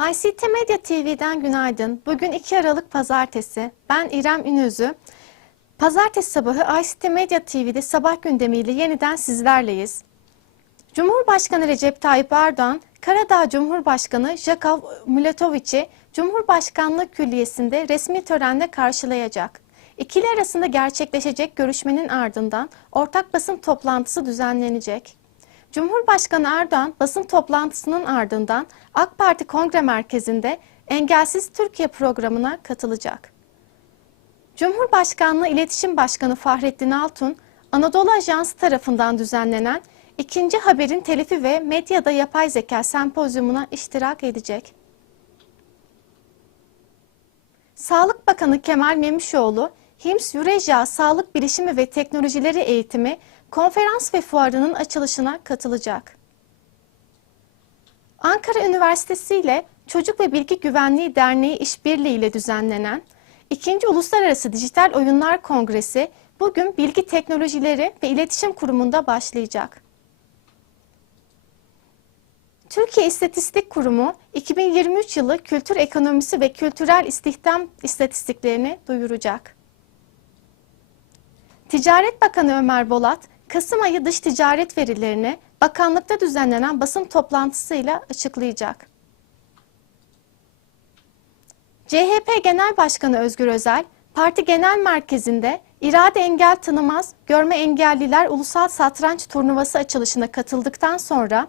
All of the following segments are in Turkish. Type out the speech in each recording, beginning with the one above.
ICT Medya TV'den günaydın. Bugün 2 Aralık Pazartesi. Ben İrem Ünüzü. Pazartesi sabahı ICT Medya TV'de sabah gündemiyle yeniden sizlerleyiz. Cumhurbaşkanı Recep Tayyip Erdoğan, Karadağ Cumhurbaşkanı Jakov Milatoviç'i Cumhurbaşkanlığı Külliyesi'nde resmi törenle karşılayacak. İkili arasında gerçekleşecek görüşmenin ardından ortak basın toplantısı düzenlenecek. Cumhurbaşkanı Erdoğan basın toplantısının ardından AK Parti Kongre Merkezi'nde Engelsiz Türkiye programına katılacak. Cumhurbaşkanlığı İletişim Başkanı Fahrettin Altun, Anadolu Ajansı tarafından düzenlenen ikinci haberin telifi ve medyada yapay zeka sempozyumuna iştirak edecek. Sağlık Bakanı Kemal Memişoğlu, HIMS Eurasia Sağlık Bilişimi ve Teknolojileri Eğitimi konferans ve fuarının açılışına katılacak. Ankara Üniversitesi ile Çocuk ve Bilgi Güvenliği Derneği işbirliği ile düzenlenen 2. Uluslararası Dijital Oyunlar Kongresi bugün Bilgi Teknolojileri ve İletişim Kurumu'nda başlayacak. Türkiye İstatistik Kurumu 2023 yılı kültür ekonomisi ve kültürel istihdam istatistiklerini duyuracak. Ticaret Bakanı Ömer Bolat, Kasım ayı dış ticaret verilerini bakanlıkta düzenlenen basın toplantısıyla açıklayacak. CHP Genel Başkanı Özgür Özel, parti genel merkezinde irade engel tanımaz, görme engelliler ulusal satranç turnuvası açılışına katıldıktan sonra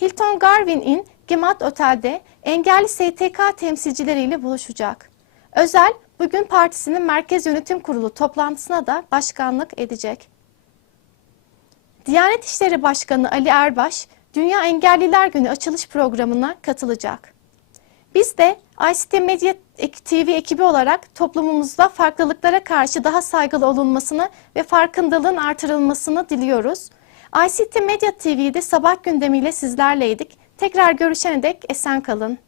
Hilton Garvin Inn Gimat Otel'de engelli STK temsilcileriyle buluşacak. Özel, bugün partisinin Merkez Yönetim Kurulu toplantısına da başkanlık edecek. Diyanet İşleri Başkanı Ali Erbaş, Dünya Engelliler Günü açılış programına katılacak. Biz de ICT Medya TV ekibi olarak toplumumuzda farklılıklara karşı daha saygılı olunmasını ve farkındalığın artırılmasını diliyoruz. ICT Medya TV'de sabah gündemiyle sizlerleydik. Tekrar görüşene dek esen kalın.